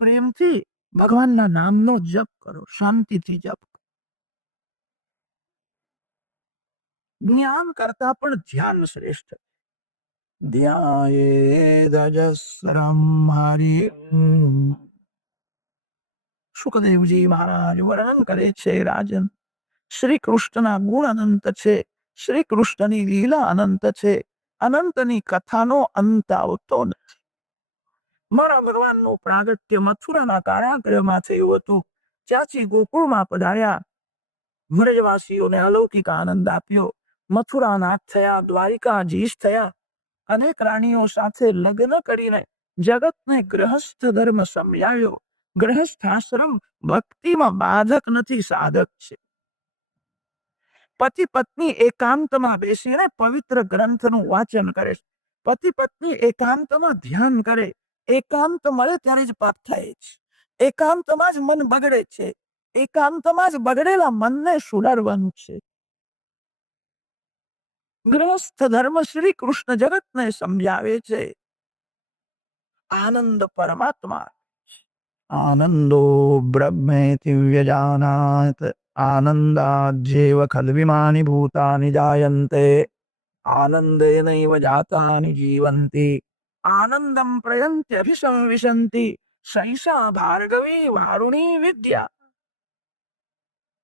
પ્રેમથી ભગવાનના નામનો જપ કરો, શાંતિથી જપ. જ્ઞાન કરતા પણ ધ્યાન શ્રેષ્ઠ. ધ્યાયેદજસ્રમ હરિમ. સુખદેવજી મહારાજ વર્ણન કરે છે, રાજન, શ્રી કૃષ્ણના ગુણ અનંત છે, શ્રી કૃષ્ણની લીલા અનંત છે, અનંતની કથાનો અંત આવતો નથી. મારા ભગવાનનું પ્રાગટ્ય મથુરાના કારાગૃહમાં થયું હતું. ત્યાંથી ગોકુળમાં પધાર્યા, વ્રજવાસીઓને અલૌકિક આનંદ આપ્યો. મથુરાનાથ થયા, દ્વારિકાધીશ થયા, અનેક રાણીઓ સાથે લગ્ન કરીને જગતને ગ્રહસ્થ ધર્મ સમજાવ્યો. ગ્રહસ્થાશ્રમ ભક્તિમાં બાધક નથી, સાધક છે. પતિ પત્ની એકાંતમાં બેસીને પવિત્ર ગ્રંથનું વાંચન કરે છે. પતિ પત્ની એકાંતમાં ધ્યાન કરે. એકાંત મળે ત્યારે જ પાપ થાય છે. એકાંતમાં જ મન બગડે છે. એકાંતમાં જ બગડેલા મનને સુધારવાનું છે. ગ્રહસ્થ ધર્મ શ્રી કૃષ્ણ જગતને સમજાવે છે. આનંદ પરમાત્મા. આનંદો બ્રહ્મેતિ વ્યજાનાત આનંદાજ્યેવ ખલ્વિમાની ભૂતાની જાયન્તે આનંદેનૈવ જાતાની જીવંતિ આનંદમ પ્રયન્ત્યભિસંવિશન્તિ સૈષા ભાર્ગવી વારુણી વિદ્યા.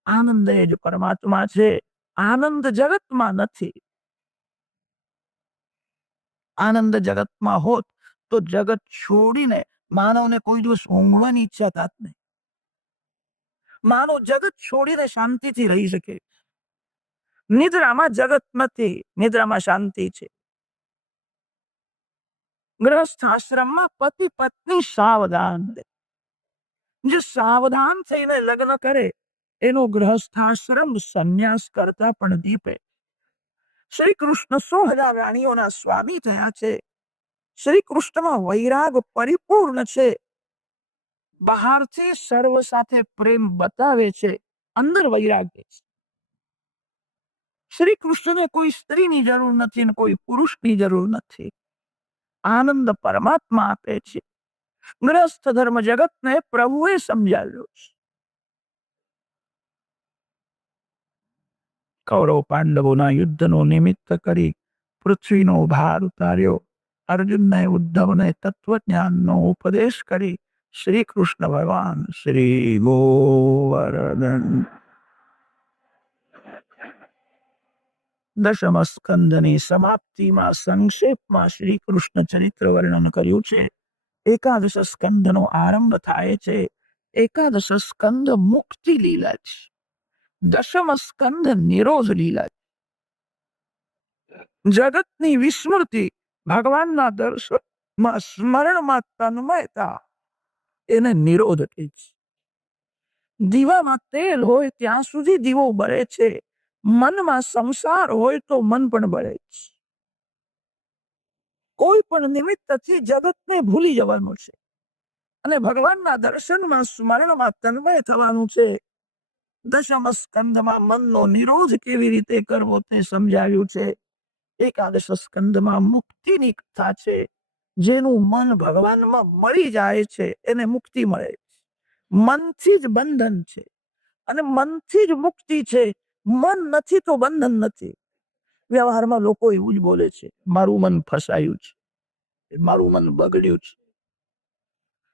આનંદ એ જ પરમાત્મા છે. આનંદ જગતમાં નથી. આનંદ જગતમાં હોત તો જગત છોડીને માનવને કોઈ દિવસ ઊંઘવાની ઈચ્છા થાત નહીં. માનવ જગત છોડીને શાંતિથી રહી શકે. નિદ્રામાં જગત નથી, નિદ્રામાં શાંતિ છે. ગ્રહસ્થ આશ્રમમાં પતિ પત્ની સાવધાન. જે સાવધાન થઈને લગ્ન કરે એનો ગ્રહસ્થાશ્રમ સંન્યાસ કરતા પણ દીપે. શ્રી કૃષ્ણ 100,000 રાણીઓના સ્વામી થયા છે. શ્રી કૃષ્ણમાં વૈરાગ પરિપૂર્ણ છે. બહારથી સર્વ સાથે પ્રેમ બતાવે છે, અંદર વૈરાગ્ય છે. શ્રી કૃષ્ણને કોઈ સ્ત્રીની જરૂર નથી ને કોઈ પુરુષની જરૂર નથી. આનંદ પરમાત્મા આપે છે. ગ્રસ્થ ધર્મ જગતને પ્રભુએ સમજાવ્યો છે. કૌરવ પાંડવોના યુદ્ધનો નિમિત્ત કરી પૃથ્વીનો ભાર ઉતાર્યો. અર્જુનને ઉદ્ધવને તત્વજ્ઞાનનો ઉપદેશ કરી શ્રી કૃષ્ણ ભગવાન શ્રી ગોવર્ધન દશમ સ્કંદની સમાપ્તિમાં સંક્ષેપમાં શ્રી કૃષ્ણ ચરિત્ર વર્ણન કર્યું છે. એકાદશ સ્કંદનો આરંભ થાય છે. એકાદશ સ્કંદ મુક્તિ લીલા છે. દશમ સ્કંદ નિરોધ લીલા છે. જગતની વિસ્મૃતિ, ભગવાનના દર્શનમાં સ્મરણમાં તન્મયતા, એને નિરોધ કહે છે. દીવામાં તેલ હોય ત્યાં સુધી દીવો બળે છે. મનમાં સંસાર હોય તો મન પણ બળે છે. કોઈ પણ નિમિત્તથી જગતને ભૂલી જવાનું છે અને ભગવાનના દર્શનમાં સ્મરણમાં તન્મય થવાનું છે. દશમ સ્કંદમાં મનનો નિરોધ કેવી રીતે કરવો તે સમજાવ્યું છે. એકાદશ સ્કંદમાં મુક્તિની કથા છે. જેનું મન ભગવાનમાં મળી જાય છે એને મુક્તિ મળે છે. મનથી જ બંધન છે અને મનથી જ મુક્તિ છે. મન નથી તો બંધન નથી. વ્યવહારમાં લોકો એવું જ બોલે છે, મારું મન ફસાયું છે, મારું મન બગડ્યું છે.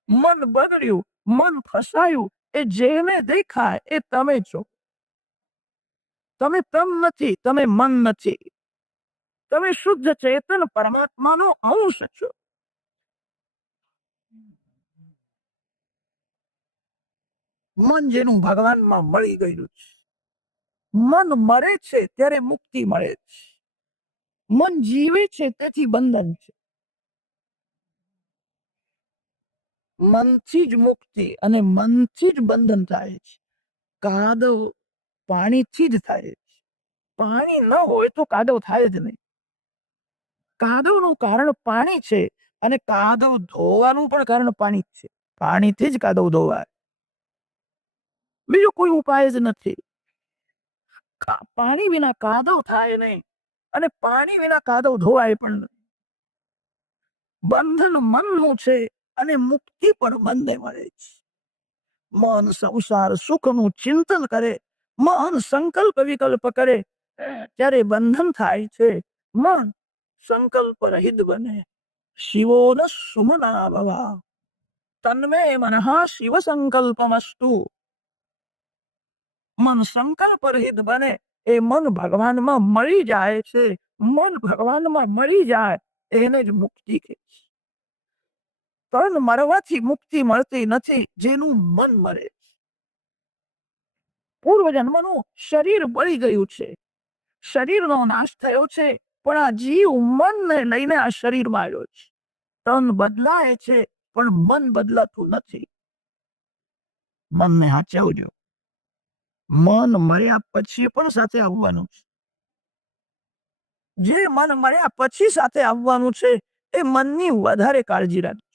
મન બગડ્યું, મન ફસાયું એ જેને દેખાય એ તમે છો. તમે તમ નથી, તમે મન નથી. તમે શુદ્ધ ચેતન પરમાત્માનો અંશ છો. મન જેનું ભગવાનમાં મળી ગયું છે. મન મરે છે ત્યારે મુક્તિ મળે છે. મન જીવે છે તેથી બંધન છે. મનથી જ મુક્તિ અને મનથી જ બંધન થાય છે. કાદવ પાણીથી જ થાય છે. પાણી ન હોય તો કાદવ થાય જ નહીં. કાદવનું કારણ પાણી છે અને કાદવ ધોવાનું પણ કારણ પાણી જ છે. પાણીથી જ કાદવ ધોવાય. બીજો કોઈ ઉપાય જ નથી. પાણી વિના કાદવ થાય નહીં અને પાણી વિના કાદવ ધોવાય પણ નહીં. બંધન મનનું છે અને મુક્તિ પણ મનને મળે છે. મન સંસાર સુખનું ચિંતન કરે, મન સંકલ્પ વિકલ્પ કરે ત્યારે બંધન થાય છે. મન સંકલ્પ રહિત બને. શિવો ન સુમના ભવા તન્મે મનઃ શિવ સંકલ્પમસ્તુ. મન સંકલ્પ રહિત બને એ મન ભગવાનમાં મળી જાય છે. મન ભગવાનમાં મળી જાય એને જ મુક્તિ કહે છે. તન મરવાથી મુક્તિ મળતી નથી, જેનું મન મરે. પૂર્વજન્મનું શરીર બળી ગયું છે, શરીરનો નાશ થયો છે, પણ આ જીવ મનને લઈને આ શરીરમાં આવ્યો છે. તન બદલાય છે પણ મન બદલાતું નથી. મનને હાચવજો. મન મર્યા પછી પણ સાથે આવવાનું છે. જે મન મર્યા પછી સાથે આવવાનું છે એ મનની વધારે કાળજી રાખજો.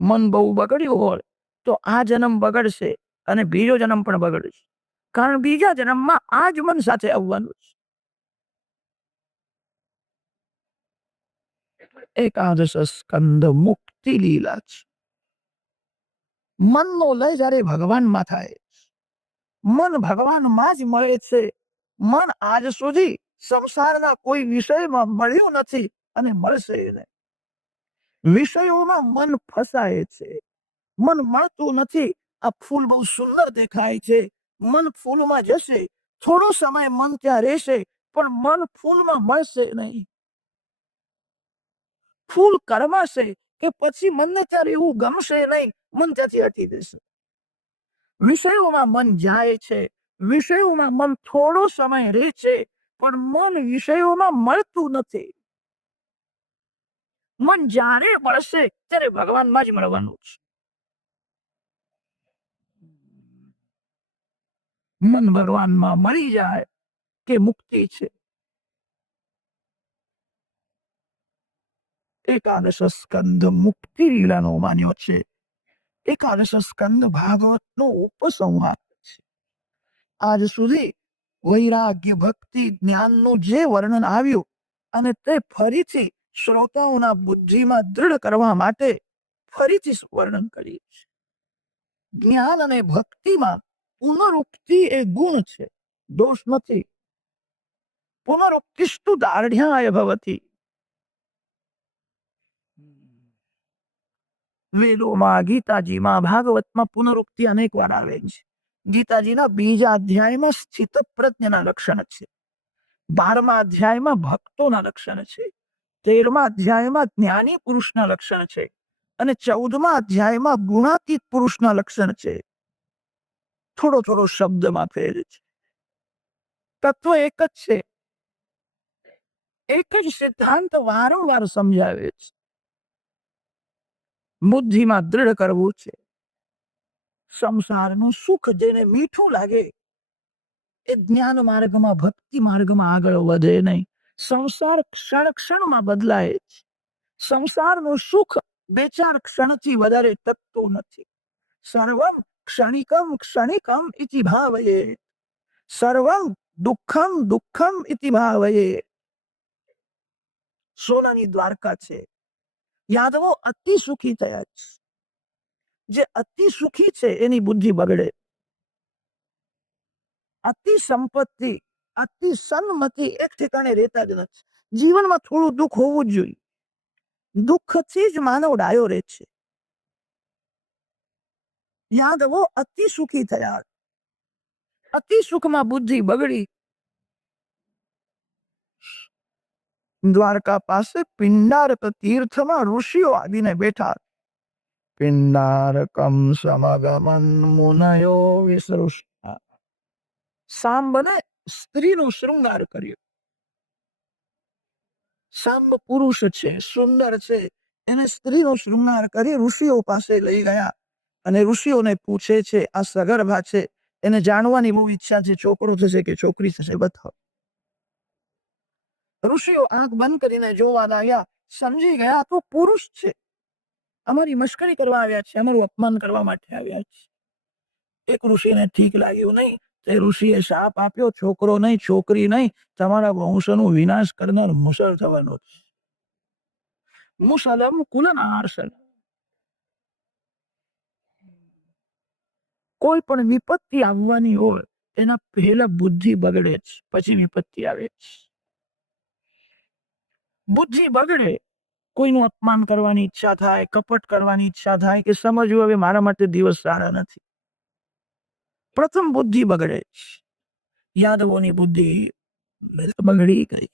મન બહુ બગડ્યું હોય તો આ જન્મ બગડશે અને બીજો જન્મ પણ બગડશે, કારણ બીજા જન્મમાં આ જ મન સાથે આવવાનું છે. એકાદશ સ્કંદ મુક્તિ લીલા છે. મનનો લય જ્યારે ભગવાનમાં થાય, મન ભગવાનમાં જ મળે છે. મન આજ સુધી સંસારના કોઈ વિષયમાં મળ્યું નથી અને મળશે નહીં. વિષયોમાં મન ફસાય છે, મન મળતું નથી. આ ફૂલ બહુ સુંદર દેખાય છે, મન ફૂલમાં જશે, થોડો સમય મન ત્યાં રહેશે, પણ મન ફૂલમાં મળશે નહીં. ફૂલ કરમાશે કે પછી મનને ત્યારે એવું ગમશે નહીં, મન ત્યાંથી હટી જશે. વિષયોમાં મન જાય છે, વિષયોમાં મન થોડો સમય રહે છે, પણ મન વિષયોમાં મળતું નથી. મન જ્યારે મળશે ત્યારે ભગવાનમાં જ મળવાનું છે. મન ભગવાનમાં મળી જાય કે મુક્તિ છે. એકાદશ સ્કંદ મુક્તિ લીલાનો માન્યો છે. એકાદશ સ્કંદ ભાગવતનો ઉપસંહાર છે. આજ સુધી વૈરાગ્ય ભક્તિ જ્ઞાનનું જે વર્ણન આવ્યું અને તે ફરીથી શ્રોતાઓના બુદ્ધિમાં દૃઢ કરવા માટે ફરીથી વર્ણન કર્યું છે. જ્ઞાન અને ભક્તિમાં પુનરુક્તિ એ ગુણ છે, દોષ નથી. પુનરુક્તિસ્તુ દાર્ઢ્યાય ભવતી. વેદોમાં, ગીતાજીમાં, ભાગવતમાં પુનરુક્તિ અનેક વાર આવે છે. ગીતાજીના બીજા અધ્યાયમાં સ્થિત પ્રજ્ઞના લક્ષણ છે, 12મા અધ્યાયમાં ભક્તોના લક્ષણ છે, 13મા અધ્યાયમાં જ્ઞાની પુરુષના લક્ષણ છે અને 14મા અધ્યાયમાં ગુણાતીત પુરુષના લક્ષણ છે. થોડો થોડો શબ્દમાં ફેર છે, તત્વ એક જ છે. એક જ સિદ્ધાંત વારંવાર સમજાવે છે. બુદ્ધિમાં દૃઢ કરવું છે. સંસારનું સુખ જેને મીઠું લાગે એ જ્ઞાન માર્ગમાં, ભક્તિ માર્ગમાં આગળ વધે નહીં. સંસાર ક્ષણ ક્ષણમાં બદલાય છે. સંસારનું સુખ બે ચાર ક્ષણથી વધારે ટકતું નથી. સર્વમ ક્ષણિકમ ક્ષણિકમ ઇતિ ભાવયે, સર્વમ દુઃખમ દુઃખમ ઇતિ ભાવયે. સોનાની દ્વારકા છે, યાદવો અતિ સુખી થયા છે. જે અતિ સુખી છે એની બુદ્ધિ બગડે. અતિ સંપત્તિ, અતિ સન્મતિ એક ઠેકાણે રહેતા જ નથી. જીવનમાં થોડું દુઃખ હોવું જ જોઈએ. દુઃખથી જ માનવ ડાયો રહે છે. યાદવો અતિ સુખી થયા, અતિ સુખમાં બુદ્ધિ બગડી. દ્વારકા પાસે પિંડારક તીર્થમાં ઋષિઓ આવીને બેઠા. પિંડારકમ સમગમન મુનયો વિસૃષ્ટા. સાંબને સ્ત્રીનો શૃંગાર કર્યો. સાંબ પુરુષ છે, સુંદર છે, એને સ્ત્રીનો શૃંગાર કરી ઋષિઓ પાસે લઈ ગયા અને ઋષિઓને પૂછે છે, આ સગર્ભા છે, એને જાણવાની બહુ ઈચ્છા છે, છોકરો થશે કે છોકરી થશે બતાવો. ઋષિઓ આંખ બંધ કરીને જોવા લાગ્યા, સમજી ગયા તો પુરુષ છે, અમારી મશ્કરી કરવા આવ્યા છે, અમારું અપમાન કરવા માટે આવ્યા છે. એક ઋષિને ઠીક લાગ્યું નહીં. તે ઋષિએ શાપ આપ્યો, છોકરો નહીં, છોકરી નહીં, તમારા વંશનો વિનાશ કરનાર મુસળ થવાનો છે. મુસલમ કુલન આર્સલ. કોઈ પણ વિપત્તિ આવવાની હોય એના પહેલા બુદ્ધિ બગડે છે, પછી વિપત્તિ આવે છે. બુદ્ધિ બગડે, કોઈનું અપમાન કરવાની ઈચ્છા થાય, કપટ કરવાની ઈચ્છા થાય, કે સમજવું હવે મારા માટે દિવસ સારા નથી, પ્રથમ બુદ્ધિ બગડે છે. યાદવોની બુદ્ધિ બગડી ગઈ.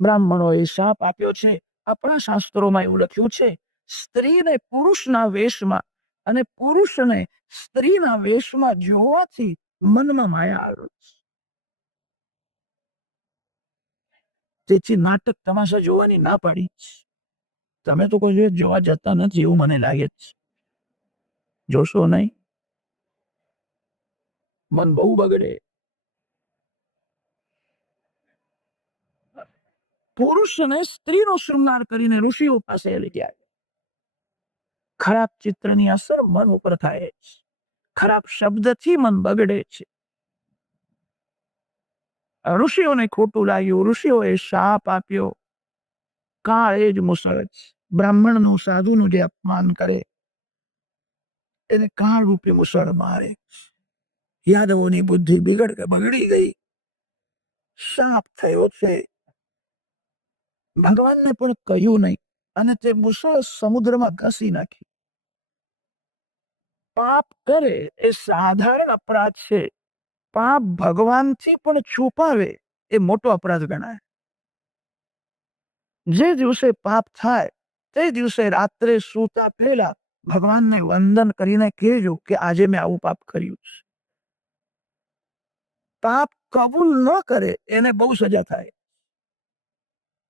બ્રાહ્મણોએ શાપ આપ્યો છે. આપણા શાસ્ત્રોમાં એવું લખ્યું છે, સ્ત્રીને પુરુષના વેશમાં અને પુરુષને સ્ત્રીના વેશમાં જોવાથી મનમાં માયા આવે છે. તેથી નાટક તમાશા જોવાની ના પાડી છે. તમે તો કોઈ જોવા જતા નથી એવું મને લાગે છે. જોશો નહીં, મન બહુ બગડે. પુરુષને સ્ત્રીનો શૃંગાર કરીને ઋષિઓ પાસે લઈ ગયા. ખરાબ ચિત્રની અસર મન ઉપર થાય છે. ખરાબ શબ્દથી મન બગડે છે. ઋષિઓને ખોટું લાગ્યું, ઋષિઓએ શાપ આપ્યો. કાળ એ જ મુસળ છે. બ્રાહ્મણનું, સાધુનું જે અપમાન કરે એને કાળ રૂપી મુસળ મારે. યાદવોની બુદ્ધિ બગડી ગઈ, શાપ થયો છે. ભગવાનને પણ કહ્યું નહીં, અને તે મુસળ સમુદ્રમાં ઘસી નાખી. પાપ કરે એ સાધારણ અપરાધ છે. પાપ ભગવાનથી પણ છુપાવે એ મોટો અપરાધ ગણાય. જે દિવસે પાપ થાય તે દિવસે રાત્રે સૂતા પહેલા ભગવાનને વંદન કરીને કહેજો કે આજે મેં આવું પાપ કર્યું છે. પાપ કબૂલ ન કરે એને બહુ સજા થાય.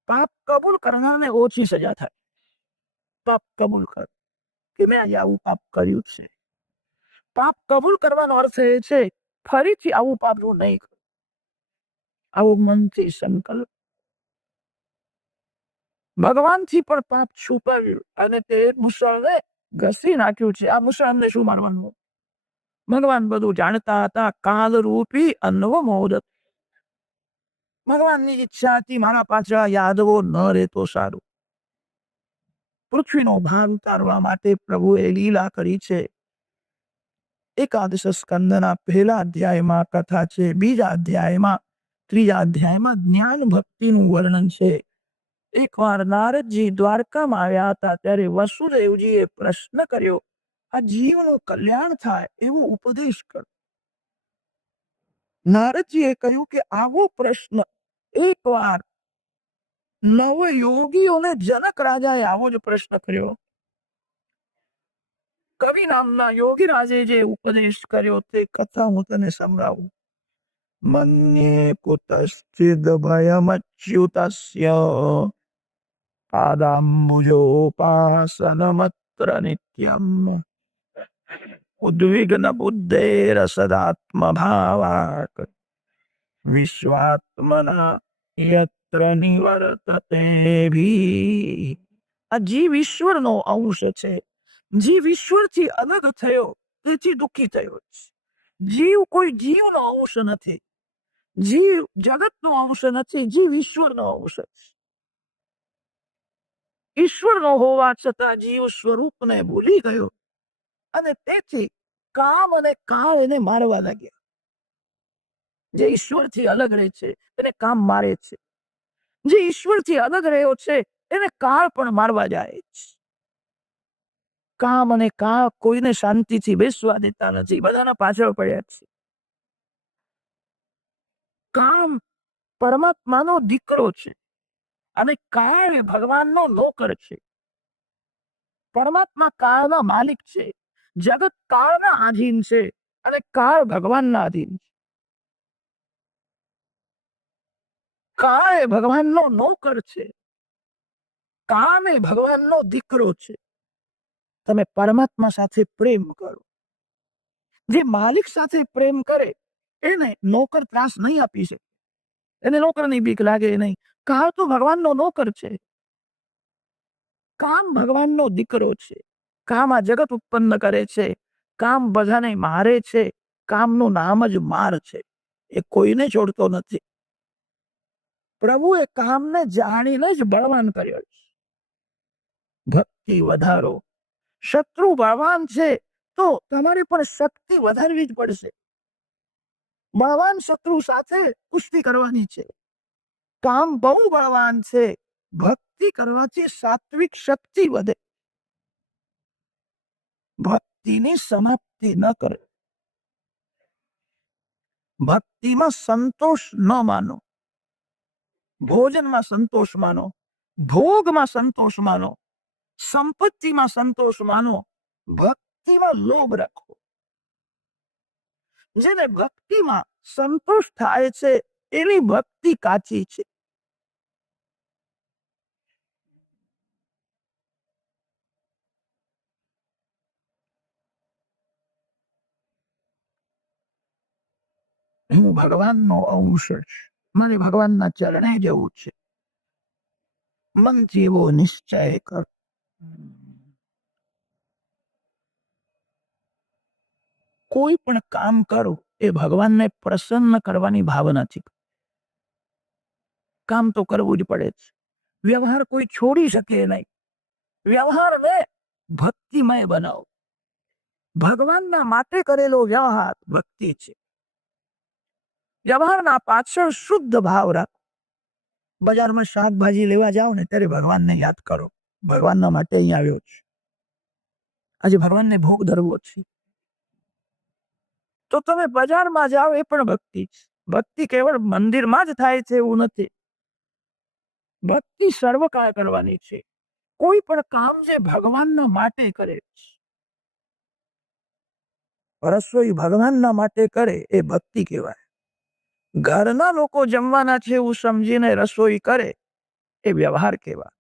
પાપ કબૂલ કરનારને ઓછી સજા થાય. પાપ કબૂલ કર કે મેં આજે આવું પાપ કર્યું છે. પાપ કબૂલ કરવાનો અર્થ એ છે ફરીથી આવું પાપ હું નહીં કરું. આવો મનથી સંકલ્પ. ભગવાનથી પણ પાપ છુપાવ્યું અને તે મુસળને ઘસી નાખ્યું છે. આ મુસળને શું મારવાનું? ભગવાન બધું જાણતા હતા. કાલ રૂપી અન્નવો મોદત. ભગવાનની ઈચ્છા હતી મારા પાછળ યાદવો ન રહેતો સારું. પૃથ્વીનો ભાર ઉતારવા માટે પ્રભુએ લીલા કરી છે. એકાદશ સ્કંદના પહેલા અધ્યાયમાં કથા છે. બીજા અધ્યાયમાં, ત્રીજા અધ્યાયમાં જ્ઞાન ભક્તિનું વર્ણન છે. એકવાર નારદજી દ્વારકામાં આવ્યા હતા ત્યારે વસુદેવજીએ પ્રશ્ન કર્યો, આ જીવનું કલ્યાણ થાય એવો ઉપદેશ કરો. નારદજીએ કહ્યું કે આવો પ્રશ્ન એકવાર નવ યોગીઓને જનક રાજાએ આવો જ પ્રશ્ન કર્યો. કવિ નામના યોગી રાજે જે ઉપદેશ કર્યો તે કથા હું તને સંભળાવું. મન્યે કુતશ્ચિદ ભયમચ્યુતસ્ય પાદાંબુજોપાસનમત્ર નિત્યમ ઉદ્વિગ્ન બુદ્ધેર સદાત્મ ભાવાક વિશ્વાત્મના યત્ર નિવર્તતે ભી. આ જીવ ઈશ્વરનો અંશ છે. જીવ ઈશ્વરથી અલગ થયો તેથી દુઃખી થયો છે. જીવ કોઈ જીવનો અંશ નથી. જીવ જગતનો અંશ નથી. જીવ ઈશ્વરનો અંશ છે. ઈશ્વરનો હોવા છતાં જીવ સ્વરૂપને ભૂલી ગયો અને તેથી કામ અને કાળ એને મારવા લાગ્યા. જે ઈશ્વરથી અલગ રહે છે એને કામ મારે છે. જે ઈશ્વરથી અલગ રહ્યો છે એને કાળ પણ મારવા જાય છે. કામ અને કાળ કોઈને શાંતિથી બેસવા દેતા નથી. બધાના પાછળ પડ્યા છે. કામ પરમાત્માનો દીકરો છે અને કાળ એ ભગવાનનો નોકર છે. પરમાત્મા કાળના માલિક છે. જગત કાળના આધીન છે અને કાળ ભગવાનના આધીન છે. કાળ એ ભગવાનનો નોકર છે. કામ એ ભગવાનનો દીકરો છે. તમે પરમાત્મા સાથે પ્રેમ કરો. જે માલિક સાથે પ્રેમ કરે એને નોકર ત્રાસ નહીં આપી શકે. એને નોકરની બીક લાગે નહીં. કાળ તો ભગવાનનો નોકર છે. કામ ભગવાનનો દીકરો છે. કામ આ જગત ઉત્પન્ન કરે છે. કામ બધાને મારે છે. કામનું નામ જ માર છે. એ કોઈને છોડતો નથી. પ્રભુએ કામને જાણીને જ બળવાન કર્યો છે. ભક્તિ વધારો. શત્રુ બળવાન છે તો તમારે પણ શક્તિ વધારવી જ પડશે. બળવાન શત્રુ સાથે કુસ્તી કરવાની છે. કામ બહુ બળવાન છે. ભક્તિ કરવાથી સાત્વિક શક્તિ વધે. ભક્તિની સમાપ્તિ ન કરે. ભક્તિમાં સંતોષ ન માનો. ભોજનમાં સંતોષ માનો, ભોગમાં સંતોષ માનો, સંપત્તિમાં સંતોષ માનો, ભક્તિમાં લોભ રાખો. જેને ભક્તિમાં સંતોષ થાય છે એની ભક્તિ કાચી છે. હું ભગવાનનો અંશ છું. મારે ભગવાનના ચરણે જવું છે. મનથી એવો નિશ્ચય કર. કોઈ પણ કામ કરો એ ભગવાનને પ્રસન્ન કરવાની ભાવનાથી. કામ તો કરવું જ પડે છે. વ્યવહાર કોઈ છોડી શકે નહીં. વ્યવહારને ભક્તિમય બનાવો. ભગવાનના માટે કરેલો વ્યવહાર ભક્તિ છે. વ્યવહારના પાછળ શુદ્ધ ભાવ રાખો. બજારમાં શાકભાજી લેવા જાઓ ને ત્યારે ભગવાનને યાદ કરો. ભગવાનના માટે અહીં આવ્યો છે. આજે ભગવાનને ભોગ ધરવો છે. તો તમે બજારમાં જાઓ એ પણ ભક્તિ છે. ભક્તિ કેવળ મંદિરમાં જ થાય છે એવું નથી. ભક્તિ સર્વકાળ કરવાની છે. કોઈ પણ કામ જે ભગવાનના માટે કરે છે. રસોઈ ભગવાનના માટે કરે એ ભક્તિ કહેવાય. ઘરના લોકો જમવાના છે એવું સમજીને રસોઈ કરે એ વ્યવહાર કહેવાય.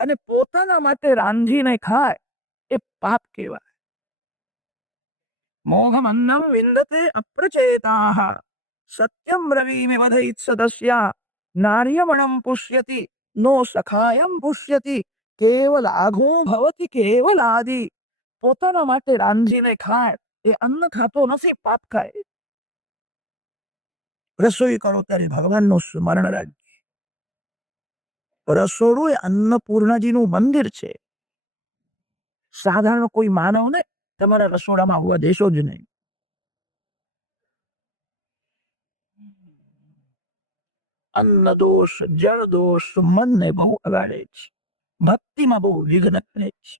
અને પોતાના માટે રાંધીને ખાય એ પાપ કહેવાય. મોઘમન્નમ વિંદતે અપ્રચેતાઃ સત્યમ બ્રવીમિ વદૈત સદસ્યા નાર્યમણમ પુષ્યતિ નો સખાયમ પુષ્યતિ કેવલ આઘો ભવતિ કેવલ આદિ. પોતાના માટે રાંધીને ખાય એ અન્ન ખાતો નથી, પાપ ખાય. રસોઈ કરો ત્યારે ભગવાનનું સ્મરણ રાખજો. રસોડું એ અન્નપૂર્ણાજીનું મંદિર છે. સાધારણ કોઈ માનવને તમારા રસોડામાં હોવા દેશો જ નહીં. અન્ન દોષ, જળ દોષ મનને બહુ અગાડે છે. ભક્તિમાં બહુ વિઘ્ન કરે છે.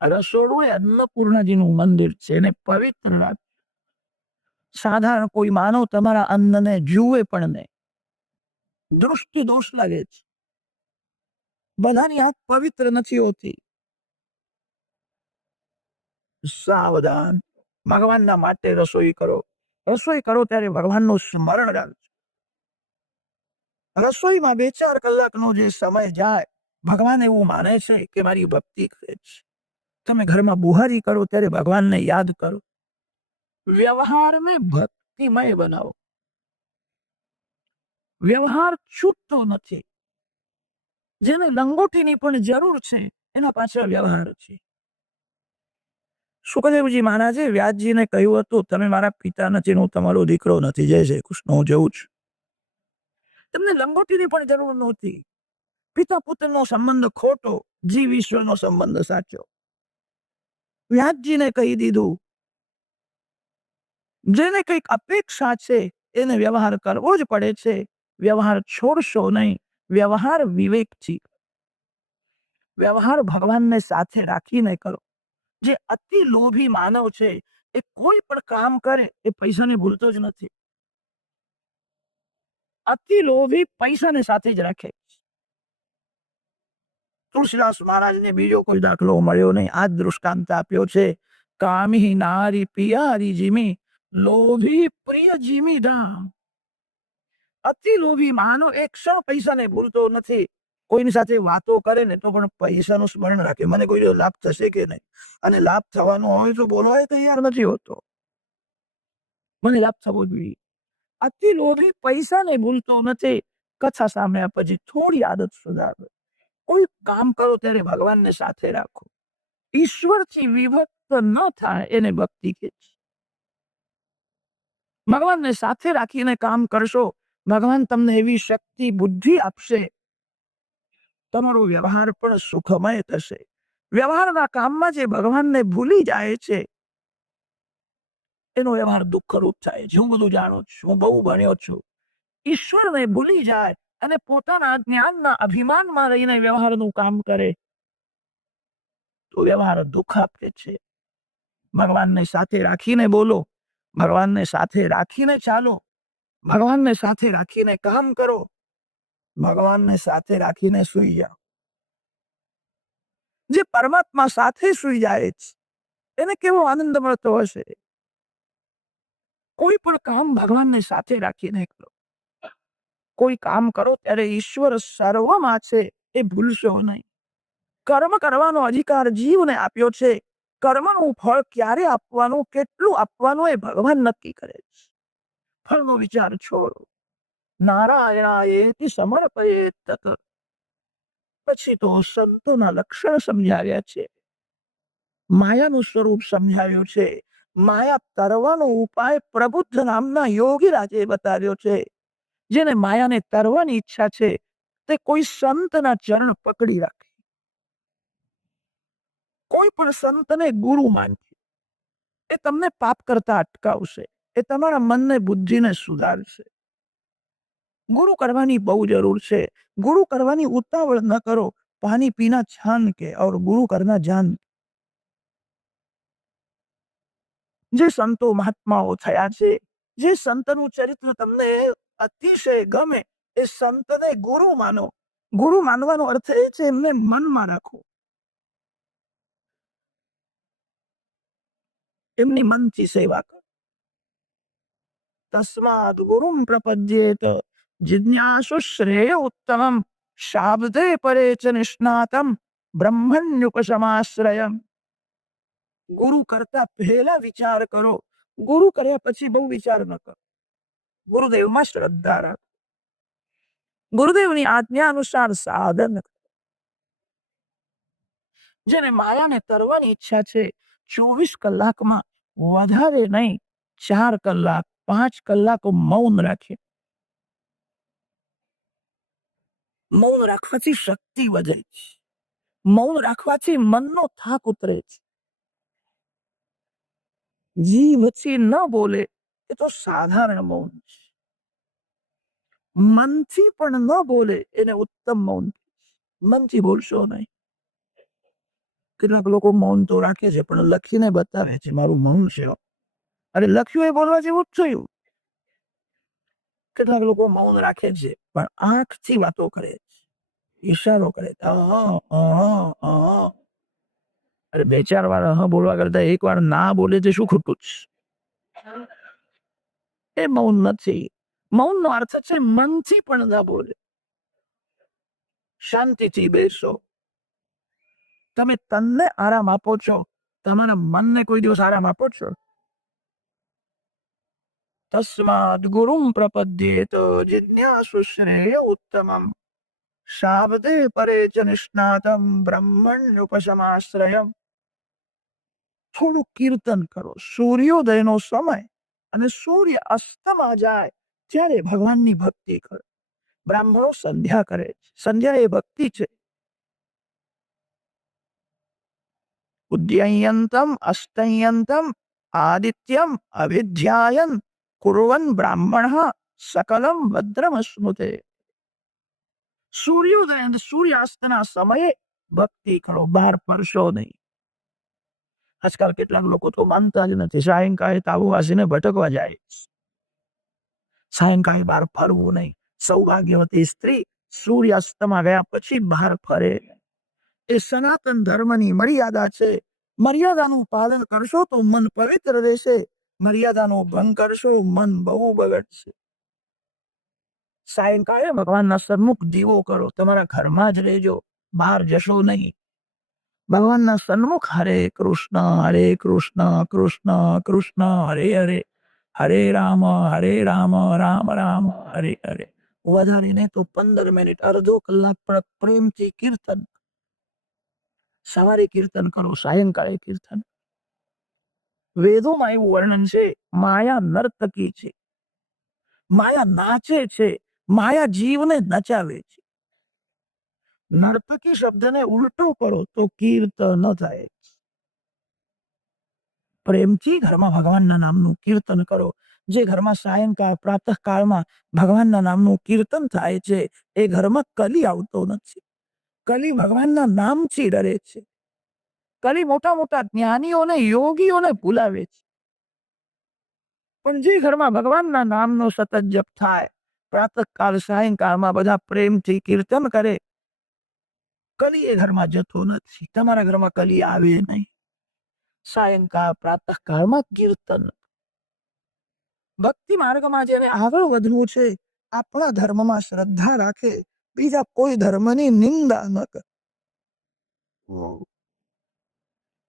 રસોડું એ અન્નપૂર્ણાજીનું મંદિર છે, એને પવિત્ર રાખ. સાધારણ કોઈ માનવ તમારા અન્નને જુએ પણ નહીં. દૃષ્ટિ દોષ લાગે છે. બધાની આંખ પવિત્ર નથી હોતી. સાવધાન. ભગવાનના માટે રસોઈ કરો. રસોઈ કરો ત્યારે ભગવાનનું સ્મરણ રાખજો. રસોઈમાં 2-4 કલાકનો જે સમય જાય, ભગવાન એવું માને છે કે મારી ભક્તિ કરે છે. તમે ઘરમાં બુહારી કરો ત્યારે ભગવાનને યાદ કરો. વ્યવહારને ભક્તિમય બનાવો. વ્યવહાર છૂટતો નથી. જેને લંગોટીની પણ જરૂર છે એના પાછળ વ્યવહાર છે. સુખદેવજી મહારાજે વ્યાસજીને કહ્યું હતું, તમે મારા પિતા નથી, હું તમારો દીકરો નથી. જય શ્રી કૃષ્ણ, હું જઉં છું. તમને લંગોટીની પણ જરૂર નહોતી. પિતા પુત્રનો સંબંધ ખોટો, જીવ ઈશ્વરનો સંબંધ સાચો. વ્યાસજીને કહી દીધું, જેને કંઈક અપેક્ષા છે એને વ્યવહાર કરવો જ પડે છે. વ્યવહાર છોડશો નહીં. વ્યવહાર વિવેકથી. વ્યવહાર ભગવાનને સાથે રાખીને કરો. જે અતિ લોભી માનવ છે એ કોઈ પણ કામ કરે એ પૈસાને ભૂલતો જ નથી. અતિ લોભી પૈસાને સાથે જ રાખે. તુલસીદાસ મહારાજને બીજો કોઈ દાખલો મળ્યો નહીં. આ જ દૃષ્ટાંત આપ્યો છે. કામી નારી પિયારી જીમી, લોભી પ્રિય જીમી ધામ. અતિ લોભી માનવ એક ક્ષણ પૈસાને ભૂલતો નથી. કોઈની સાથે વાતો કરે ને તો પણ પૈસાનું સ્મરણ રાખે. મને કોઈ લાભ થશે કે નહીં, અને લાભ થવાનો હોય તો બોલવા તૈયાર નથી હોતો. મને લાભ થવો જોઈએ. અતિ લોભી પૈસાને ભૂલતો નથી. કથા સાંભળ્યા પછી થોડી આદત સુધારો. કોઈ કામ કરો ત્યારે ભગવાનને સાથે રાખો. ઈશ્વરથી વિભક્ત ન થાય એને ભક્તિ કહે છે. ભગવાનને સાથે રાખીને કામ કરશો, ભગવાન તમને એવી શક્તિ બુદ્ધિ આપશે, તમારો વ્યવહાર પણ સુખમય થશે. વ્યવહારના કામમાં જે ભગવાનને ભૂલી જાય છે એનો વ્યવહાર દુઃખરૂપ થાય છે. હું બધું જાણું છું, હું બહુ ભણ્યો છું. ઈશ્વરને ભૂલી જાય અને પોતાના જ્ઞાનના અભિમાનમાં રહીને વ્યવહારનું કામ કરે તો વ્યવહાર દુઃખ આપે છે. ભગવાનને સાથે રાખીને બોલો, ભગવાનને સાથે રાખીને ચાલો, ભગવાનને સાથે રાખીને કામ કરો, ભગવાનને સાથે રાખીને સુઈ જાઓ. જે પરમાત્મા સાથે સુઈ જાય છે એને કેવો આનંદ મળતો હશે. કોઈ પણ કામ ભગવાનને સાથે રાખીને કરો. કોઈ કામ કરો ત્યારે ઈશ્વર સર્વમાં છે એ ભૂલશો નહીં. કર્મ કરવાનો અધિકાર જીવને આપ્યો છે. કર્મનું ફળ ક્યારે આપવાનું, કેટલું આપવાનું એ ભગવાન નક્કી કરે છે. ફળનો વિચાર છોડો. નારાયણાયેતિ સમર્પયેત તત. પછી તો સંતોના લક્ષણ સમજાવ્યા છે. માયાનું સ્વરૂપ સમજાવ્યું છે. માયા તરવાનો ઉપાય પ્રબુદ્ધ નામના યોગી રાજે બતાવ્યો છે. જેને માયાને તરવાની ઈચ્છા છે તે કોઈ સંતના ચરણ પકડી રાખે. કોઈ પણ સંતને ગુરુ માનજો. એ તમને પાપ કરતા અટકાવશે. એ તમારા મનને બુદ્ધિને સુધારશે. ગુરુ કરવાની બહુ જરૂર છે. ગુરુ કરવાની ઉતાવળ ન કરો. પાણી પીના છાન કે और गुरु करना जान. જે સંતો મહાત્માઓ થયા છે, જે સંતનું ચરિત્ર તમને અતિશય ગમે એ સંતને ગુરુ માનો. ગુરુ માનવાનો અર્થ એ છે એમને મનમાં રાખો. એમની મનથી સેવા કરો. તસ્માદ ગુરુમ પ્રપદ્યેત જિજ્ઞાસુ શ્રેય ઉત્તમમ શાબ્દે પરે ચ નિષ્ણાતમ બ્રહ્મણ્યુપશમાશ્રયમ. ગુરુ કરતા પહેલા વિચાર કરો. ગુરુ કર્યા પછી બહુ વિચાર ન કરો. ગુરુદેવમાં શ્રદ્ધા રાખો. ગુરુદેવની આજ્ઞા અનુસાર સાધન કરો. જેને માયાને તરવાની ઈચ્છા છે 24 કલાકમાં વધારે નહીં 4 કલાક 5 કલાક મૌન રાખે. મૌન રાખવાથી શક્તિ વધે છે. મૌન રાખવાથી મનનો થાક ઉતરે છે. જીભથી ન બોલે એ તો સાધારણ મૌન છે. મનથી પણ ન બોલે એને ઉત્તમ મૌન. મનથી બોલશો નહીં. કેટલાક લોકો મૌન તો રાખે છે પણ લખીને બતાવે છે મારું મૌન છે. અરે લખ્યું એ બોલવા જેવું જ થયું. કેટલાક લોકો મૌન રાખે છે પણ આંખથી વાતો કરે છે, ઈશારો કરે. અરે બે ચાર વાર બોલવા કરતા એક વાર ના બોલે છે શું ખોટું છે? એ મૌન નથી. મૌનનો અર્થ છે મનથી પણ ના બોલે. શાંતિથી બેસો. તમે તનને આરામ આપો છો, તમારા મનને કોઈ દિવસ આરામ આપો છો? તસ્માદ ગુરુમ પ્રપદ્યેત જિજ્ઞાસુ શ્રેય ઉત્તમમ શાબ્દે પરે ચ નિષ્ણાતમ બ્રહ્મણ્યુપશમાશ્રયમ. થોડું કીર્તન કરો. સૂર્યોદયનો સમય અને સૂર્ય અસ્તમાં જાય ત્યારે ભગવાનની ભક્તિ કરો. બ્રાહ્મણો સંધ્યા કરે છે. સંધ્યા એ ભક્તિ છે. ઉદ્યયંતમ અસ્તયંતમ આદિત્યમ અવિધ્યાયન કુર્વન બ્રાહ્મણ સકલમ ભદ્રમસ્મૃતે. સૂર્યોદય અને સૂર્યાસ્તના સમયે ભક્તિ કરો. બહાર ફરશો નહીં. આજકાલ કેટલાક લોકો તો માનતા જ નથી. સાયંકાળે તાબુ વાસીને ભટકવા જાય. સાયંકાળે બહાર ફરવું નહીં. સૌભાગ્યવતી સ્ત્રી સૂર્યાસ્તમાં ગયા પછી બહાર ફરે. એ સનાતન ધર્મની મર્યાદા છે. મર્યાદાનું પાલન કરશો તો મન પવિત્ર રહેશે. મર્યાદાનો ભંગ કરશો મન બહુ બગડશે. સાયંકાળે ભગવાનના સન્મુખ દીવો કરો. તમારા ઘરમાં જ રહેજો, બહાર જશો નહીં. ભગવાનના સન્મુખ હરે કૃષ્ણ કૃષ્ણ કૃષ્ણ હરે હરે, હરે રામ રામ રામ હરે હરે. વધારે નહીં તો 15 મિનિટ અડધો કલાક પણ પ્રેમથી કીર્તન. સવારે કીર્તન કરો, સાયંકાળે કીર્તન. વેદોમાં એવું વર્ણન છે, માયા નર્તકી છે, માયા નાચે છે, માયા જીવને નચાવે છે. નર્તકી શબ્દને ઉલટો કરો તો કીર્તન થાય. પ્રેમથી ઘરમાં ભગવાનના નામનું કીર્તન કરો. જે ઘરમાં સાયંકાળ પ્રાતઃકાળમાં ભગવાનના નામનું કીર્તન થાય છે, એ ઘરમાં કલી આવતો નથી. કલી ભગવાનના નામથી ડરે છે. કલી મોટા મોટા જ્ઞાનીઓને યોગીઓને ભૂલાવે છે. પણ જે ઘરમાં ભગવાનના નામનો સતત જપ થાય, પ્રાતઃકાળ સાયંકાળમાં બધા પ્રેમથી કીર્તન કરે, કલી એ ઘરમાં જતો નથી. તમારા ઘરમાં કલી આવે નહીં. સાયંકાળ પ્રાતઃકાળમાં કીર્તન. ભક્તિ માર્ગમાં જેને આગળ વધવું છે, આપણા ધર્મમાં શ્રદ્ધા રાખે, બીજા કોઈ ધર્મની નિંદા ન કરે.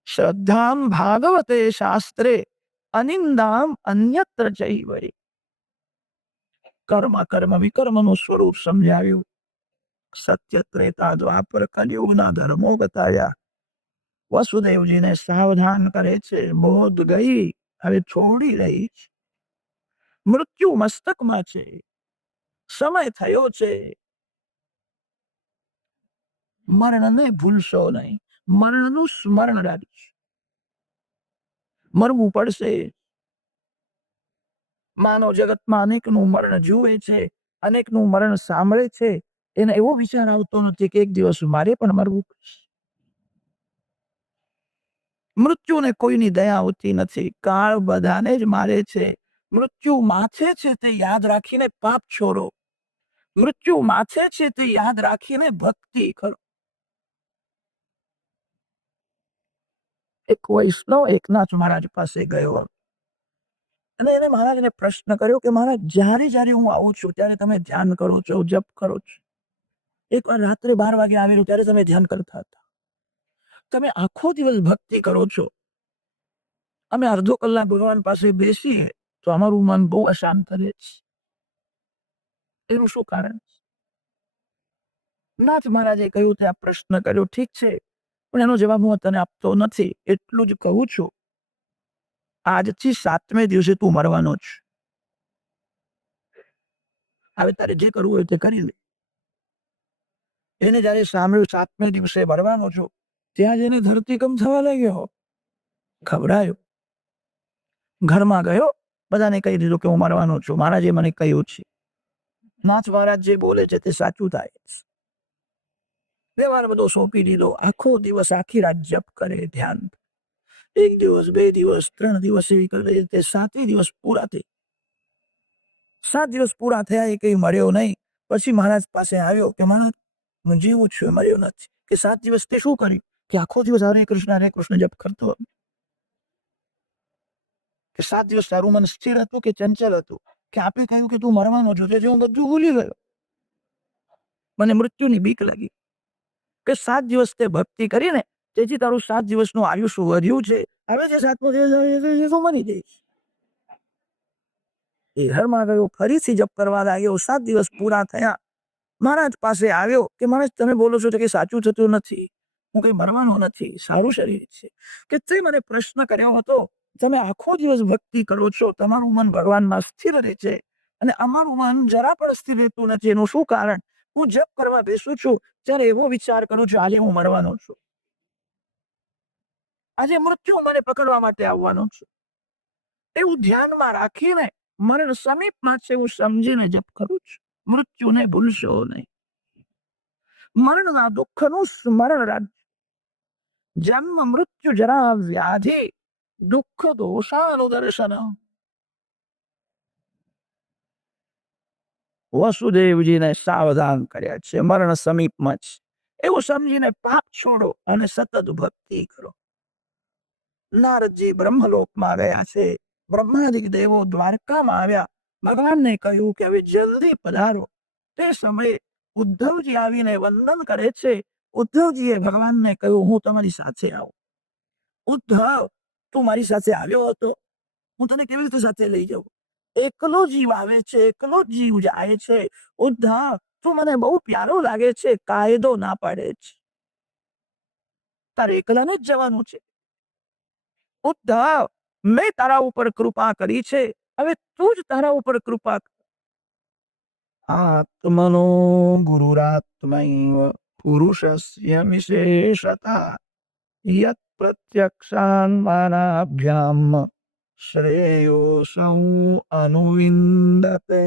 શ્રદ્ધામ ભાગવતે શાસ્ત્રે અનિંદામ અન્યત્ર ચૈવરી. કર્મ કર્મ વિકર્મનું સ્વરૂપ સમજાવ્યું. સત્ય ત્રેતા દ્વાપર કલિયુગના ધર્મો બતાવ્યા. વસુદેવજીને સાવધાન કરે છે, બોધ ગઈ, હવે છોડી રહી છે. મૃત્યુ મસ્તકમાં છે, સમય થયો છે. મરણને ભૂલશો નહીં. મરણનું સ્મરણ રાખીશ. મરવું પડશે. માનવ જગતમાં અનેકનું મરણ જુએ છે, અનેકનું મરણ સાંભળે છે. એને એવો વિચાર આવતો નથી કે એક દિવસ મારે પણ મરવું પડશે. મૃત્યુને કોઈની દયા આવતી નથી. કાળ બધાને જ મારે છે. મૃત્યુ માથે છે તે યાદ રાખીને પાપ છોડો. મૃત્યુ માથે છે તે યાદ રાખીને ભક્તિ કરો. એક વૈષ્ણવ એકનાથ મહારાજ પાસે ગયો અને એને મહારાજને પ્રશ્ન કર્યો કે મહારાજ, જ્યારે જ્યારે હું આવું છું ત્યારે તમે ધ્યાન કરો છો, જપ કરો છો. એકવાર રાત્રે 12 વાગે આવેલું ત્યારે તમે ધ્યાન કરતા હતા. તમે આખો દિવસ ભક્તિ કરો છો. અમે અડધો કલાક ભગવાન પાસે બેસીએ તો અમારું મન બહુ અશાંત રહે છે. એનું શું કારણ? નાથ મહારાજે કહ્યું તે આ પ્રશ્ન કર્યો, ઠીક છે, પણ એનો જવાબ હું તને આપતો નથી. એટલું જ કહું છું, આજથી 7મે દિવસે તું મરવાનો જ. હવે તારે જે કરવું હોય તે કરી લે. એને જયારે સાંભળ્યું 7મે દિવસે મરવાનો છો, ત્યાં જઈને ધરતીકંપ થવા લાગ્યો. ગભરાયો. ઘરમાં ગયો, બધાને કહી દીધું કે હું મરવાનો છું. મહારાજે મને કહ્યું છે. નાથ મહારાજ જે બોલે છે તે સાચું થાય. વ્યવહાર બધો સોંપી દીધો. આખો દિવસ આખી રાત જપ કરે, ધ્યાન. 1 દિવસ, 2 દિવસ, 3 દિવસ એવી કરી રીતે 7મી દિવસ પૂરા થઈ. 7 દિવસ પૂરા થયા, એ કઈ મર્યો નહીં. પછી મહારાજ પાસે આવ્યો કે મહારાજ, હું જીવું છું, મર્યો નથી. કે 7 દિવસ તે શું કર્યું? કે આખો દિવસ હરે કૃષ્ણ જપ કરતો. કે 7 દિવસ તારું મન સ્થિર હતું કે ચંચલ હતું? કે આપે કહ્યું કે તું મરવાનો છો, તેથી હું બધું ભૂલી ગયો. મને મૃત્યુની બીક લાગી. કે 7 દિવસ તે ભક્તિ કરીને, તેથી તારું 7 દિવસનું આયુષ્ય વધ્યું છે. હવે જે 7મો દિવસ આવે તું મરી જઈશ. એ ઘરમાં ગયો, ફરીથી જપ કરવા લાગ્યો. 7 દિવસ પૂરા થયા. મહારાજ પાસે આવ્યો કે મહારાજ, તમે બોલો છો કે સાચું થતું નથી. હું કઈ મરવાનો નથી, સારું શરીર છે. કે તે મને પ્રશ્ન કર્યો હતો, તમે આખો દિવસ ભક્તિ કરો છો, તમારું મન ભગવાનમાં સ્થિર રહે છે, અને અમારું મન જરા પણ સ્થિર રહેતું નથી. એનું શું કારણ? હું જપ કરવા બેસું છું ત્યારે એવો વિચાર કરું છું, આજે હું મરવાનો છું. આજે મૃત્યુ મને પકડવા માટે આવવાનો છું. એવું ધ્યાનમાં રાખીને મરણ સમીપમાં છે એવું સમજીને જપ કરું છું. મૃત્યુને ભૂલશો નહીં. મરણના દુઃખનું સ્મરણ રાખજો. જન્મ મૃત્યુ જરા વ્યાધિ દુઃખ દોષાનું દર્શન. વસુદેવજીને સાવધાન કર્યા છે, મરણ સમીપમાં છે એવું સમજીને પાપ છોડો અને સતત ભક્તિ કરો. નારદજી બ્રહ્મલોકમાં ગયા છે. બ્રહ્માદિક દેવો દ્વારકામાં આવ્યા. ભગવાનને કહ્યું કે હવે જલ્દી પધારો. તે સમયે ઉદ્ધવજી આવીને વંદન કરે છે. ઉદ્ધવજીએ ભગવાનને કહ્યું, હું તમારી સાથે આવું. ઉદ્ધવ, તું મારી સાથે આવ્યો હતો, હું તને કેવી રીતે સાથે લઈ જાઉં? એકલો જીવ આવે છે, એકલો જીવ જાય છે. ઉદ્ધવ, તું મને બહુ પ્યારો લાગે છે, કાયદો ના પાડે છે, તારે એકલાને જ જવાનું છે. ઉદ્ધવ, મેં તારા ઉપર કૃપા કરી છે, હવે તું જ તારા ઉપર કૃપા કર. આત્મનો ગુરુરાત્મૈવ પુરુષસ્ય વિશેષતા યત પ્રત્યક્ષાન્માનાભ્યામ શ્રેયો સૌ અનુવિંદતે.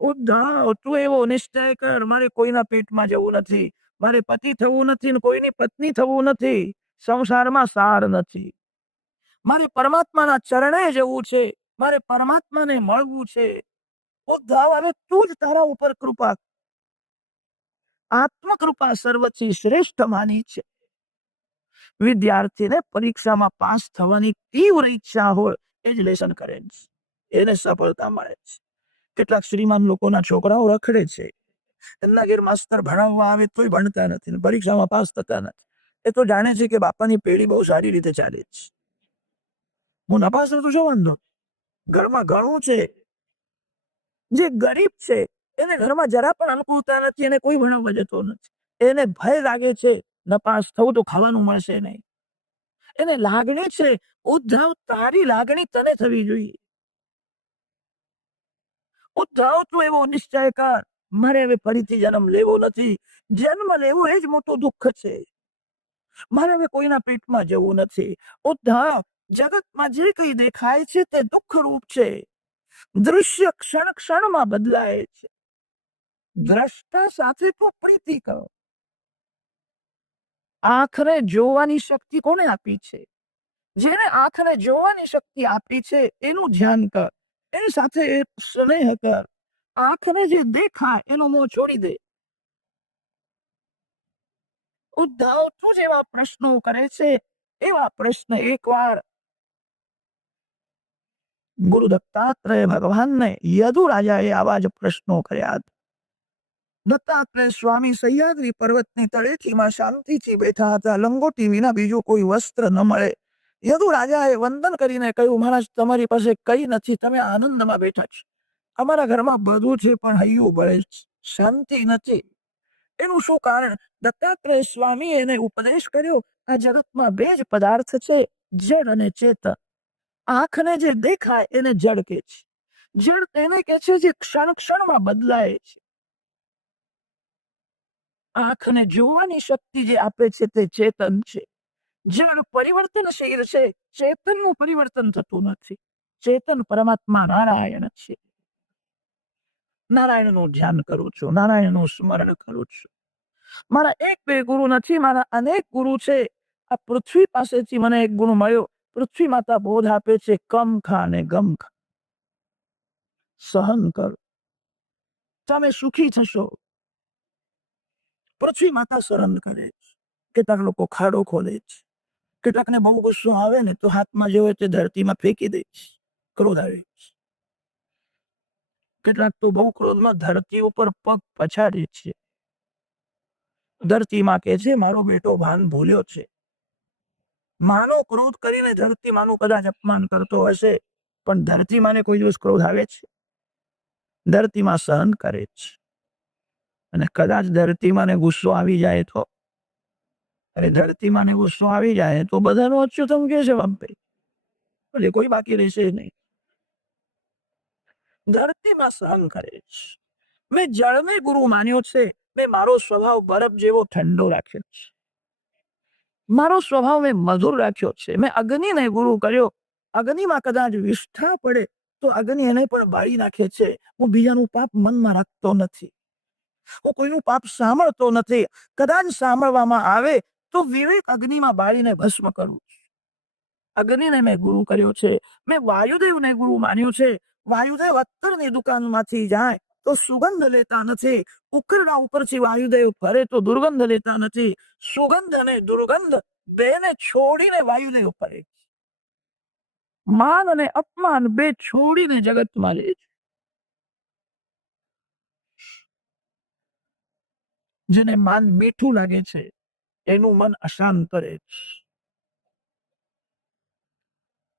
ઉદ્ધવ, તું એવો નિશ્ચય કર, મારે કોઈના પેટમાં જવું નથી, મારે પતિ થવું નથી ને કોઈની પત્ની થવું નથી, સંસારમાં સાર નથી, મારે પરમાત્માના ચરણે જવું છે, મારે પરમાત્માને મળવું છે. ઉદ્ધવ, હવે તું જ તારા ઉપર કૃપા. આત્મકૃપા સર્વથી શ્રેષ્ઠ માની છે. વિદ્યાર્થીને પરીક્ષામાં પાસ થવાની તીવ્ર ઈચ્છા હોય એ જ લેસન કરે છે, એને સફળતા મળે છે. કેટલાક શ્રીમાન લોકોના છોકરાઓ રખડે છે, એમના ઘેર માસ્તર ભણાવવા આવે તોય ભણતા નથી, પરીક્ષામાં પાસ થતા નથી. એ તો જાણે છે કે બાપાની પેઢી બહુ સારી રીતે ચાલે છે. હું નપાસ નથી જોવાનો, ઘરમાં ઘણું છે. જે ગરીબ છે એને ઘરમાં જરા પણ અનુકૂળતા નથી, એને કોઈ ભણાવવા જતો નથી. એને ભય લાગે છે નપાસ થવું તો ખાવાનું મળશે નહીં. એને લાગણી છે, ઉદ્ધવ તારી લાગણી તને થવી જોઈએ. ઉદ્ધવ, તું એવો નિશ્ચય કર, મારે હવે ફરીથી જન્મ લેવો નથી. જન્મ લેવો એ જ મોટું દુઃખ છે. મારે હવે કોઈના પેટમાં જવું નથી. ઉદ્ધવ, જગતમાં જે કંઈ દેખાય છે તે દુઃખ રૂપ છે. દૃશ્ય ક્ષણ ક્ષણમાં બદલાય છે. દ્રષ્ટા સાથે તું પ્રીતિ કર. આંખને જોવાની શક્તિ કોને આપી છે? જેને આંખને જોવાની શક્તિ આપી છે એનું ધ્યાન કર, એની સાથે સ્નેહ કર. આંખને જે દેખાય એનો મોહ છોડી દે. ઉદ્ધવ, તું જેવા પ્રશ્નો કરે છે એવા પ્રશ્ન એકવાર ગુરુ દત્તાત્રેય ભગવાનને યદુ રાજાએ આવા જ પ્રશ્નો કર્યા. દત્તાત્રેય સ્વામી સહ્યાદ્રી પર્વતની તળેટીમાં શાંતિથી બેઠા હતા. લંગોટી વિના બીજું કોઈ વસ્ત્ર ન મળે. યદુ રાજાએ વંદન કરીને કહ્યું, મહારાજ તમારી પાસે કઈ નથી, તમે આનંદમાં બેઠા છો. અમારા ઘરમાં બધું છે પણ હૈયું બળે છે, શાંતિ નથી. એનું શું કારણ? દત્તાત્રેય સ્વામી એને ઉપદેશ કર્યો, આ જગતમાં બે જ પદાર્થ છે, જડ અને ચેતન. આંખને જે દેખાય એને જડ કે છે. જડ તેને કે છે જે ક્ષણ ક્ષણમાં બદલાય છે. આંખને જોવાની શક્તિ જે આપે છે તે ચેતન છે. જડ પરિવર્તનશીલ છે, ચેતનનું પરિવર્તન થતું નથી. ચેતન પરમાત્મા નારાયણ છે. નારાયણનું ધ્યાન કરું છું, નારાયણનું સ્મરણ કરું છું. મારા એક બે ગુરુ નથી, મારા અનેક ગુરુ છે. આ પૃથ્વી પાસેથી મને એક ગુરુ મળ્યો. પૃથ્વી માતા બોધ આપે છે, કમ ખા ને ગમ ખા, સહન કરો, તમે સુખી થશો. પૃથ્વી માતા સહન કરે છે. કેટલાક લોકો ખાડો ખોદે છે, કેટલાકને બહુ ગુસ્સો આવે ને તો હાથમાં જે હોય તે ધરતીમાં ફેંકી દે છે, ક્રોધ આવે છે. કેટલાક તો બહુ ક્રોધમાં ધરતી ઉપર પગ પછાડે છે. ધરતીમાં કે છે મારો બેટો ભાન ભૂલ્યો છે. માનો ક્રોધ કરીને ધરતી માનું કદાચ અપમાન કરતો હશે, પણ ધરતી માને કોઈ દિવસ ક્રોધ આવે છે? ધરતીમાં સહન કરે છે. અને કદાચ ધરતી માને ગુસ્સો આવી જાય તો, અરે ધરતી માને ગુસ્સો આવી જાય તો બધાનું અચ્યુતમ કે છે બાપભાઈ, એટલે કોઈ બાકી રહેશે નહીં. ધરતીમાં સહન કરે છે. મેં જળને ગુરુ માન્યો છે, મેં મારો સ્વભાવ બરફ જેવો ઠંડો રાખ્યો છે. મારો સ્વભાવ મેં મધુર રાખ્યો છે. મેં અગ્નિને ગુરુ કર્યો. અગ્નિમાં કદાચ વિષ્ઠા પડે તો અગ્નિ એને પણ બાળી નાખે છે. હું બીજાનું પાપ મનમાં રાખતો નથી. હું કોઈનું પાપ સાંભળતો નથી. કદાચ સાંભળવામાં આવે તો વિવેક અગ્નિમાં બાળીને ભસ્મ કરું. અગ્નિને મેં ગુરુ કર્યો છે. મેં વાયુદેવને ગુરુ માન્યો છે. વાયુદેવ અત્તરની દુકાનમાંથી જાય તો સુગંધ લેતા નથી. ઉકરડા ઉપરથી વાયુદેવ ફરે તો દુર્ગંધ લેતા નથી. સુગંધ અને દુર્ગંધ બેને છોડીને વાયુદેવ ફરે. માન અને અપમાન બે છોડીને જગતમાં લે છે. જેને માન મીઠું લાગે છે એનું મન અશાંત રહે છે.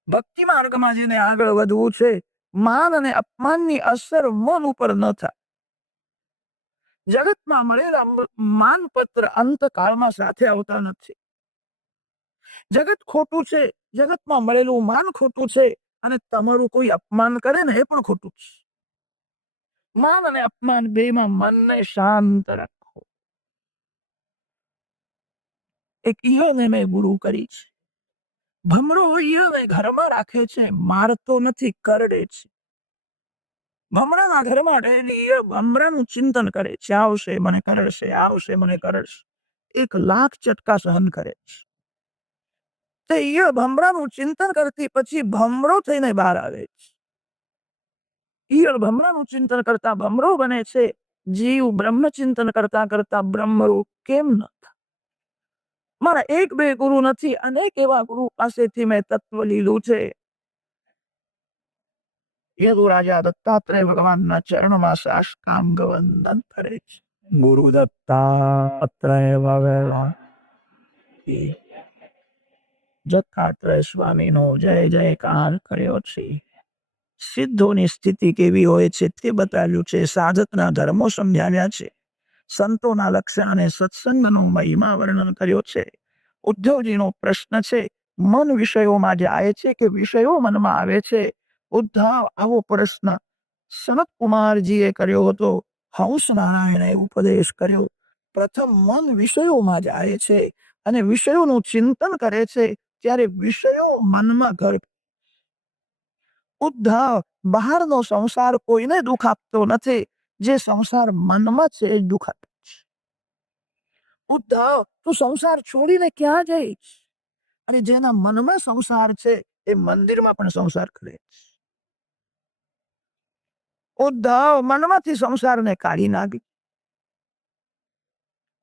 ભક્તિ માર્ગમાં જેને આગળ વધવું છે, માન અને અપમાનની અસર મન ઉપર ન થાય. જગતમાં મળેલા માનપત્ર અંતકાળમાં સાથે આવતા નથી. જગત ખોટું છે, જગતમાં મળેલું માન ખોટું છે અને તમારું કોઈ અપમાન કરે ને એ પણ ખોટું છે. માન અને અપમાન બેમાં મનને શાંત રાખો. એક ઈયોને મેં ગુરુ કરી છે. ભમરો ઈયોને ઘરમાં રાખે છે, મારતો નથી, કરડે છે. ભમરાના ઘરમાં રહેલી ઈયળ ભમરાનું ચિંતન કરે છે, આવશે મને કરડશે, આવશે મને કરડશે. 1,00,000 ચટકા સહન કરે છે. તે ઈયળ ભમરાનું ચિંતન કરતી પછી ભમરો થઈને બહાર આવે છે. ઈયળ ભમરાનું ચિંતન કરતા ભમરો બને છે. જીવ બ્રહ્મચિંતન કરતા કરતા બ્રહ્મરૂપ કેમ ન થાય? મારા એક બે ગુરુ નથી, અનેક એવા ગુરુ પાસેથી મેં તત્વ લીધું છે. યદુ રાજા દત્તાત્રેય ભગવાનના ચરણમાં સાષ્ટાંગ વંદન કરે છે. ગુરુ દત્તાત્રેય ભગવાન દત્તાત્રેય સ્વામીનો જય જયકાર કર્યો છે. સિદ્ધોની સ્થિતિ કેવી હોય છે તે બતાવ્યું છે. સાધકના ધર્મો સમજાવ્યા છે. સંતોના લક્ષણ અને સત્સંગનો મહિમા વર્ણન કર્યો છે. ઉદ્ધવજીનો પ્રશ્ન છે, મન વિષયોમાં જાય છે કે વિષયો મનમાં આવે છે? ઉદ્ધવ આવો પ્રશ્ન સનત કુમારજીએ કર્યો હતો. હંસ નારાયણે ઉપદેશ કર્યો. પ્રથમ મન વિષયોમાં જાય છે અને વિષયોનું ચિંતન કરે છે, ત્યારે વિષયો મનમાં ઘર. ઉદ્ધવ બહારનો સંસાર કોઈને દુઃખ આપતો નથી, જે સંસાર મનમાં છે એ દુઃખ આપે છે. ઉદ્ધવ તું સંસાર છોડીને ક્યાં જઈશ? અને જેના મનમાં સંસાર છે એ મંદિરમાં પણ સંસાર કરે છે. ઉદ્ધવ મનમાંથી સંસારને કાઢી નાખી.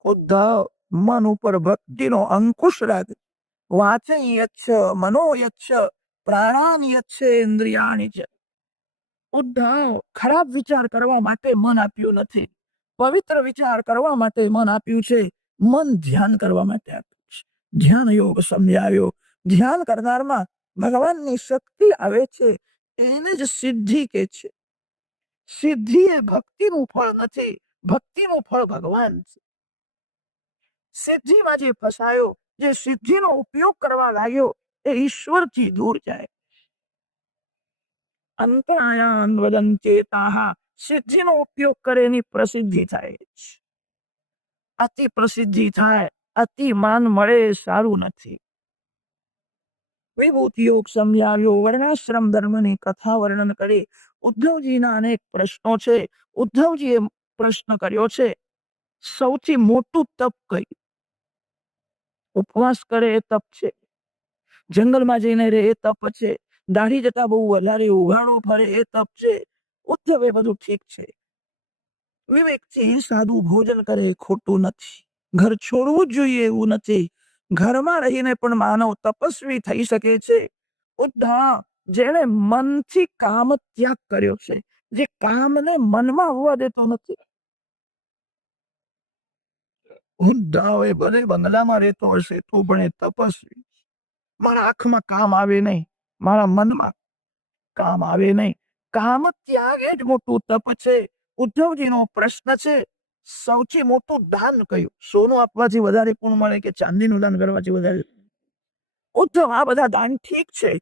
ઉદ્ધવ મન ઉપર ભક્તિનો અંકુશ રાખ. વાચે યચ્છ મનો યચ્છ પ્રાણાની યચ્છ ઇન્દ્રિયાણી છે. ઉદ્ધવ ખરાબ વિચાર કરવા માટે મન આપ્યું નથી, પવિત્ર વિચાર કરવા માટે મન આપ્યું છે. મન ધ્યાન કરવા માટે આપ્યું છે. ધ્યાન યોગ સમજાવ્યો. ધ્યાન કરનારમાં ભગવાનની શક્તિ આવે છે, એને જ સિદ્ધિ કે છે. સિદ્ધિ એ ભક્તિનું ફળ નથી, ભક્તિનું ફળ ભગવાન છે. સિદ્ધિમાં જે ફસાયો, જે સિદ્ધિનો ઉપયોગ કરવા લાગ્યો, એ ઈશ્વરથી દૂર જાય. અંતરાયાન વદંચેતાહ, સિદ્ધિનો ઉપયોગ કરે એની પ્રસિદ્ધિ થાય છે. અતિ પ્રસિદ્ધિ થાય, અતિ માન મળે સારું નથી. વિભૂતિ યોગ સમજાવ્યો. વર્ણાશ્રમ ધર્મની કથા વર્ણન કરી. ઉદ્ધવજીના અનેક પ્રશ્નો છે. ઉદ્ધવજીએ પ્રશ્ન કર્યો છે, સૌથી મોટું તપ કયું? ઉપવાસ કરે એ તપ છે, જંગલમાં જઈને રહે એ તપ છે, દાઢી જતા બહુ વધારે ઉઘાડો ફરે એ તપ છે. ઉદ્ધવ એ બધું ઠીક છે. વિવેકથી સાદું ભોજન કરે એ ખોટું નથી. ઘર છોડવું જ જોઈએ એવું નથી. ઘરમાં રહીને પણ માનવ તપસ્વી થઈ શકે છે. ઉદ્ધવ જેણે મનથી કામ ત્યાગ કર્યો છે, જે કામને મનમાં આવવા દેતો નથી. ઉદ્ધવ એ ભલે બંગલામાં રહેતો હશે તો પણ એ તપસ્વી. મારા આંખમાં કામ આવે નહીં, મારા મનમાં કામ આવે નહીં. કામ ત્યાગ એ જ મોટું તપ છે. ઉદ્ધવજીનો પ્રશ્ન છે, સૌથી મોટું દાન કયું? સોનું આપવાથી વધારે પુણ્ય મળે કે ચાંદીનું દાન કરવાથી વધારે? ઉદ્ધવ આ બધા દાન ઠીક છે.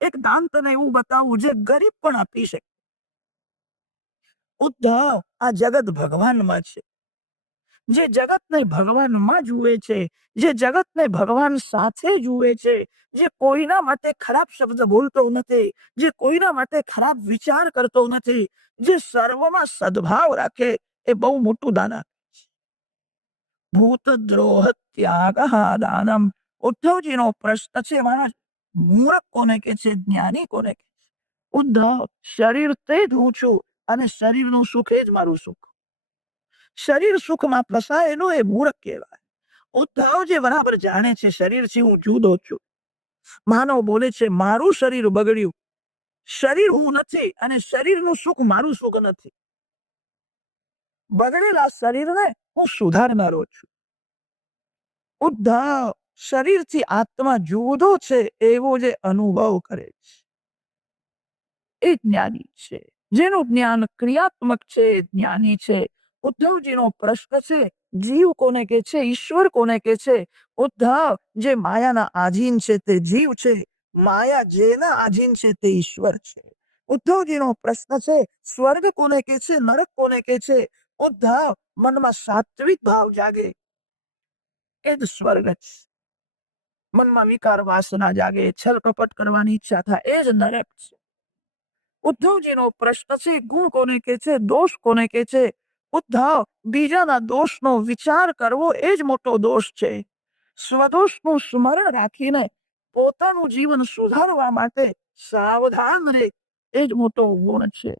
એક દાન તને એવું બતાવું જે ગરીબ પણ આપી શકે. ઉદ્ધવ આ જગત ભગવાનમાં છે. જે જગતને ભગવાનમાં જુએ છે, જે જગતને ભગવાન સાથે જુએ છે, જે કોઈના માટે ખરાબ શબ્દ બોલતો નથી, જે કોઈના માટે ખરાબ વિચાર કરતો નથી, જે સર્વમાં સદભાવ રાખે, એ બહુ મોટું દાન આપે છે. ભૂતદ્રોહ ત્યાગ દાનમ. ઉદ્ધવજીનો પ્રશ્ન છે, મહારાજ મૂર્ખ કોને કે છે, જ્ઞાની કોને કે છે? ઉદ્ધવ શરીર તે જ હું છું અને શરીરનું સુખ એ જ મારું સુખ. શરીર સુખમાં ફસાયેલું એ મૂર્ખ કહેવાય. ઉદ્ધવ જે બરાબર જાણે છે શરીરથી હું જુદો છું. માનવ બોલે છે મારું શરીર બગડ્યું. શરીર હું નથી અને શરીરનું સુખ મારું સુખ નથી. બગડેલા શરીરને હું સુધારનારો છું. ઉદ્ધવ શરીરથી આત્મા જુદો છે એવો જે અનુભવ કરે છે એ જ્ઞાની છે. જેનું જ્ઞાન ક્રિયાત્મક છે એ જ્ઞાની છે. ઉદ્ધવજીનો પ્રશ્ન છે, જીવ કોને કે છે, ઈશ્વર કોને કે છે? ઉદ્ધવ, જે માયાના આધીન છે તે જીવ છે, માયા જેના આધીન છે તે ઈશ્વર છે. ઉદ્ધવજીનો પ્રશ્ન છે, સ્વર્ગ કોને કે છે, નરક કોને કે છે? ઉદ્ધવ, મનમાં સાત્વિક ભાવ જાગે એ જ સ્વર્ગ છે. મનમાં વિકાર વાસના જાગે, છલ કપટ કરવાની ઈચ્છા થાય એ જ નરક છે. ઉદ્ધવજીનો પ્રશ્ન છે, ગુણ કોને કે છે, દોષ કોને કે છે? ઉદ્ધવ, બીજાના દોષનો વિચાર કરવો એ જ મોટો દોષ છે. સ્વદોષનું સ્મરણ રાખીને પોતાનું જીવન સુધારવા માટે સાવધાન રહે એ જ મોટો ગુણ છે.